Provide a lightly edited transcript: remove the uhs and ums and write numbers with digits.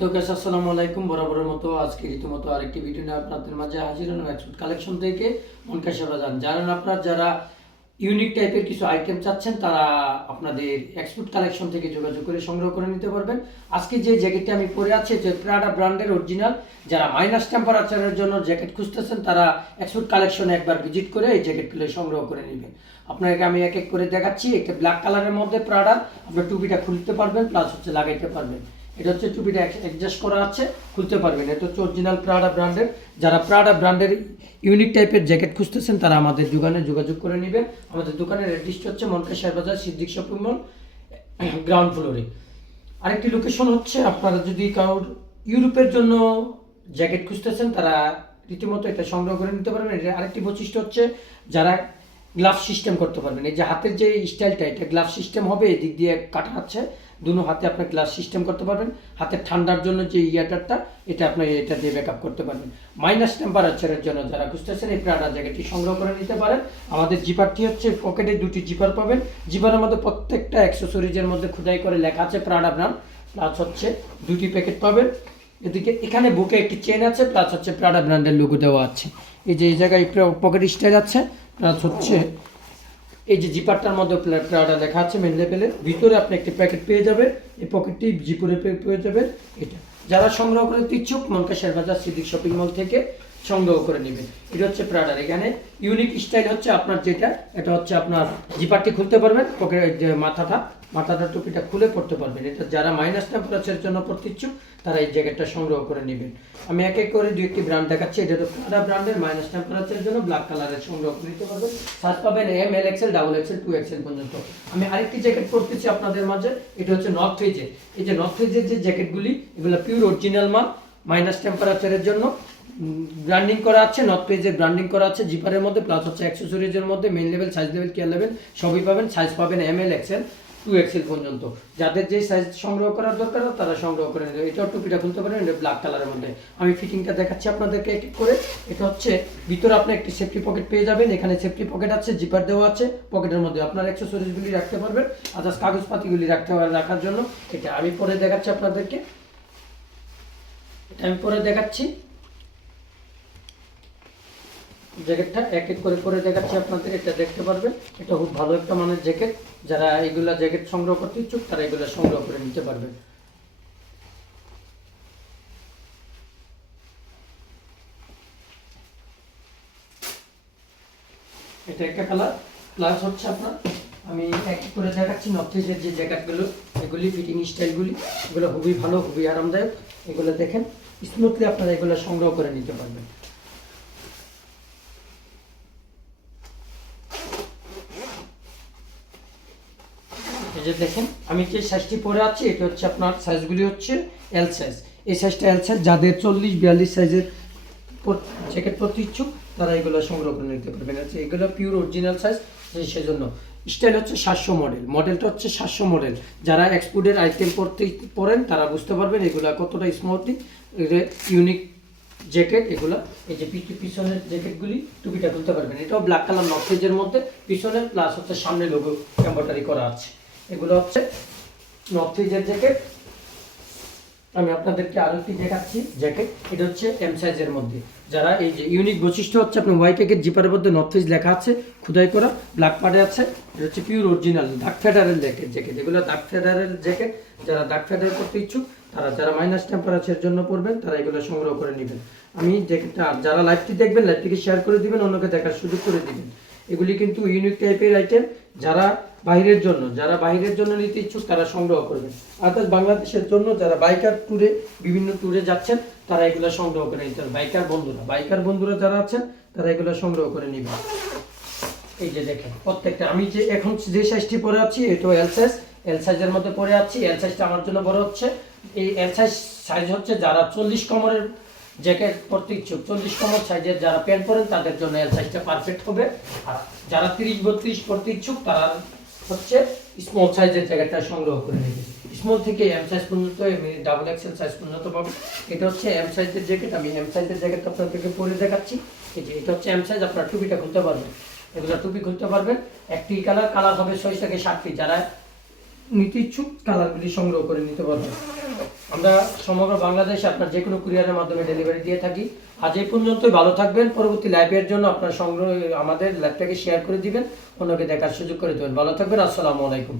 Hello guys, আসসালামু আলাইকুম। বরাবরের মতো আজকে রীতিমতো আরেকটি ভিডিও নিয়ে আপনাদের মাঝে হাজির হলাম এক্সপোর্ট কালেকশন থেকে মনকাশা বাজার। যারা ইউনিক টাইপের কিছু আইটেম চাচ্ছেন তারা আপনাদের এক্সপোর্ট কালেকশন থেকে যোগাযোগ করে সংগ্রহ করে নিতে পারবেন। আজকে যে জ্যাকেটটি আমি পরে আছি যে প্রাডা ব্র্যান্ডের অরিজিনাল, যারা মাইনাস টেম্পারেচারের জন্য জ্যাকেট খুঁজতেছেন তারা এক্সপোর্ট কালেকশনে একবার ভিজিট করে এই জ্যাকেটগুলো সংগ্রহ করে নেবেন। আপনাকে আমি এক এক করে দেখাচ্ছি। একটা ব্ল্যাক কালারের মধ্যে প্রাডা, আপনার টুপিটা খুলতে পারবেন প্লাস হচ্ছে লাগাইতে পারবেন। এটা হচ্ছে টুপিটা অ্যাডজাস্ট করা আছে, খুলতে পারবেন। এটা হচ্ছে অরিজিনাল প্রাডা ব্র্যান্ডের। যারা প্রাডা ব্র্যান্ডের ইউনিক টাইপের জ্যাকেট খুঁজতেছেন তারা আমাদের দোকানে যোগাযোগ করে নেবেন। আমাদের দোকানের অ্যাড্রেস হচ্ছে মনকাশা বাজার, সিদ্দিক শপিং মল, গ্রাউন্ড ফ্লোরে। আরেকটি লোকেশন হচ্ছে, আপনারা যদি কারোর ইউরোপের জন্য জ্যাকেট খুঁজতেছেন তারা রীতিমতো এটা সংগ্রহ করে নিতে পারবেন। এটা আরেকটি বৈশিষ্ট্য হচ্ছে, যারা গ্লাভ সিস্টেম করতে পারবেন। এই যে হাতের যে স্টাইলটা, এটা গ্লাভ সিস্টেম হবে, এদিক দিয়ে কাটা আছে, দুনো হাতে আপনি গ্লাভ সিস্টেম করতে পারবেন। হাতের ঠান্ডার জন্য যে ইয়াটারটা, এটা আপনি এটা দিয়ে ব্যাকআপ করতে পারবেন। মাইনাস টেম্পারেচারের জন্য যারা খুঁজতেছেন এই প্রাডা জ্যাকেটটি সংগ্রহ করে নিতে পারেন। আমাদের জিপারটি হচ্ছে, পকেটে দুটি জিপার পাবেন। জিপারের মধ্যে প্রত্যেকটা অ্যাক্সেসরিজের মধ্যে খোদাই করে লেখা আছে প্রাডা ব্র্যান্ড, প্লাস হচ্ছে দুটি প্যাকেট পাবেন। এদিকে এখানে বুকে একটি চেন আছে, প্লাস হচ্ছে প্রাডা ব্র্যান্ডের লোগো দেওয়া আছে। এই যে এই জায়গায় পকেট স্টাইল আছে, প্লাস হচ্ছে এই যে জিপারটার মধ্যে প্রাডা লেখা আছে মেন লেভেলের। ভিতরে আপনি একটি প্যাকেট পেয়ে যাবেন, এই পকেটটি জিপুরে পেয়ে যাবেন। এটা যারা সংগ্রহ করতে ইচ্ছুক মনকাশা বাজার সিদ্দিক শপিং মল থেকে সংগ্রহ করে নেবেন। এটা হচ্ছে প্রাডার। এখানে ইউনিক স্টাইল হচ্ছে আপনার যেটা, এটা হচ্ছে আপনার জিপারটি খুলতে পারবেন, পকেট যে মাথাটা টুপিটা খুলে পড়তে পারবেন। এটা যারা মাইনাস টেম্পারেচারের জন্য পড়তে ইচ্ছুক তারা এই জ্যাকেটটা সংগ্রহ করে নেবেন। আমি এক এক করে দুই একটি ব্র্যান্ড দেখাচ্ছি। এটা হলো প্রাডা ব্র্যান্ডের, মাইনাস টেম্পারেচারের জন্য ব্ল্যাক কালারের সংগ্রহ করে নিতে পারবেন। সাইজ পাবেন M, L XL, double XL, 2XL পর্যন্ত। আমি আরেকটি জ্যাকেট পরতেছি আপনাদের মাঝে। এটা হচ্ছে নর্থ ফেজের। এই যে নর্থ ফেজের যে জ্যাকেটগুলি, এগুলো পিওর অরিজিনাল মাল, মাইনাস টেম্পারেচারের জন্য ব্র্যান্ডিং করা আছে। নর্থ পেজে ব্র্যান্ডিং করা আছে জিপারের মধ্যে, প্লাস হচ্ছে অ্যাক্সেসরিজের মধ্যে men level, size level, care level সবই পাবেন। সাইজ পাবেন এম, এল, এক্সেল, 2XL পর্যন্ত। যাদের যে সাইজ সংগ্রহ করার দরকার তারা সংগ্রহ করে নেবে। এটাও টুপিটা খুলতে পারেন, এটা ব্ল্যাক কালারের মধ্যে। আমি ফিটিংটা দেখাচ্ছি আপনাদেরকে এক এক করে। এটা হচ্ছে ভিতরে আপনি একটি সেফটি পকেট পেয়ে যাবেন। এখানে সেফটি পকেট আছে, জিপার দেওয়া আছে। পকেটের মধ্যে আপনার অ্যাক্সেসরিজগুলি রাখতে পারবেন, আদার্স কাগজপাতিগুলি রাখার জন্য। এটা আমি পরে দেখাচ্ছি আপনাদেরকে। এটা আমি পরে দেখাচ্ছি জ্যাকেটটা এক এক করে পরে দেখাচ্ছি আপনাদের। এটা দেখতে পারবেন, এটা খুব ভালো একটা মানের জ্যাকেট। যারা এগুলা জ্যাকেট সংগ্রহ করতে ইচ্ছুক তারা এগুলো সংগ্রহ করে নিতে পারবেন। এটা একটা কালার, প্লাস হচ্ছে আপনার আমি এক এক করে দেখাচ্ছি নর্থ ইস্টের যে জ্যাকেটগুলো, এগুলি ফিটিং স্টাইলগুলি, এগুলো খুবই ভালো, খুবই আরামদায়ক। এগুলো দেখেন স্মুথলি আপনারা এগুলো সংগ্রহ করে নিতে পারবেন। এই যে দেখেন আমি যে সাইজটি পরে আছি, এটা হচ্ছে আপনার সাইজগুলি হচ্ছে এল সাইজ। এই সাইজটা এল সাইজ। যাদের 40-42 সাইজের জ্যাকেট পরতে ইচ্ছুক তারা এগুলো সংগ্রহ করে নিতে পারবেন। আচ্ছা, এগুলো পিওর অরিজিনাল সাইজ, সেজন্য স্টাইল হচ্ছে 700 মডেল। মডেলটা হচ্ছে 700 মডেল। যারা এক্সপোর্টের আইটেম পরেন তারা বুঝতে পারবেন এগুলো কতটা স্মুথলি ইউনিক জ্যাকেট এগুলো। এই যে পিছনের জ্যাকেটগুলি টুপিটা খুলতে পারবেন। এটাও ব্ল্যাক কালার নর্থ ফেজের মধ্যে, পিছনের প্লাস হচ্ছে সামনে লোগো এমব্রয়ডারি করা আছে। এগুলো হচ্ছে নর্থ ফেজের জ্যাকেট। আমি আপনাদেরকে আরো একটি দেখাচ্ছি জ্যাকেট। এটা হচ্ছে এম সাইজের মধ্যে। যারা এই যে ইউনিক বৈশিষ্ট্য হচ্ছে আপনার হোয়াইট প্যাকেট, জিপারের মধ্যে নর্থ ফেজ লেখা আছে, খোদাই করা ব্ল্যাক পার্টে আছে। এটা হচ্ছে pure original dark federal jacket. এগুলো ডার্ক ফেডারেল জ্যাকেট। যারা ডার্ক ফেডার করতে ইচ্ছুক তারা, যারা মাইনাস টেম্পারেচারের জন্য পড়বেন তারা এগুলো সংগ্রহ করে নেবেন। আমি জ্যাকেটটা, যারা লাইভটি দেখবেন লাইভটিকে শেয়ার করে দিবেন, অন্যকে দেখার সুযোগ করে দিবেন। এগুলি কিন্তু ইউনিক টাইপের আইটেম। যারা বাইরের জন্য নিতে ইচ্ছুক তারা সংগ্রহ করবেন। অর্থাৎ বাংলাদেশের জন্য যারা বাইকার ট্যুরে, বিভিন্ন ট্যুরে যাচ্ছেন তারা এগুলো সংগ্রহ করে নিতে হবে। বাইকার বন্ধুরা যারা আছেন তারা এগুলো সংগ্রহ করে নেবেন। এই যে দেখেন প্রত্যেকটা, আমি যে এখন যে সাইজটি পরে আছি এটা এল সাইজের মধ্যে পরে আছি। এল সাইজটা আমার জন্য বড় হচ্ছে। এই এল সাইজ হচ্ছে যারা 40 কমরের জ্যাকেট পরতে ইচ্ছুক, 40 কমর সাইজের যারা প্যান্ট পরেন তাদের জন্য এল সাইজটা পারফেক্ট হবে। আর যারা 30-32 পরতে ইচ্ছুক তারা হচ্ছে স্মল সাইজের জ্যাকেটটা সংগ্রহ করে নেবে। স্মল থেকে এম সাইজ পর্যন্ত, ডাবল এক্সেল সাইজ পর্যন্ত পাবেন। এটা হচ্ছে এম সাইজের জ্যাকেট। আমি এম সাইজের জ্যাকেট আপনাদেরকে পরে দেখাচ্ছি। এই যে এটা হচ্ছে এম সাইজ। আপনার টুপিটা খুলতে পারবেন, এগুলো টুপি খুলতে পারবেন। একটি কালার হবে 6 থেকে 7টি। যারা নিতে ইচ্ছুক কালারগুলি সংগ্রহ করে নিতে পারবেন। আমরা সমগ্র বাংলাদেশে আপনার যে কোনো কুরিয়ারের মাধ্যমে ডেলিভারি দিয়ে থাকি। আজ এই পর্যন্তই, ভালো থাকবেন। পরবর্তী লাইভের জন্য আপনার সংগ্রহ আমাদের লাইভটাকে শেয়ার করে দিবেন, অন্যকে দেখার সুযোগ করে দেবেন। ভালো থাকবেন। আসসালামু আলাইকুম।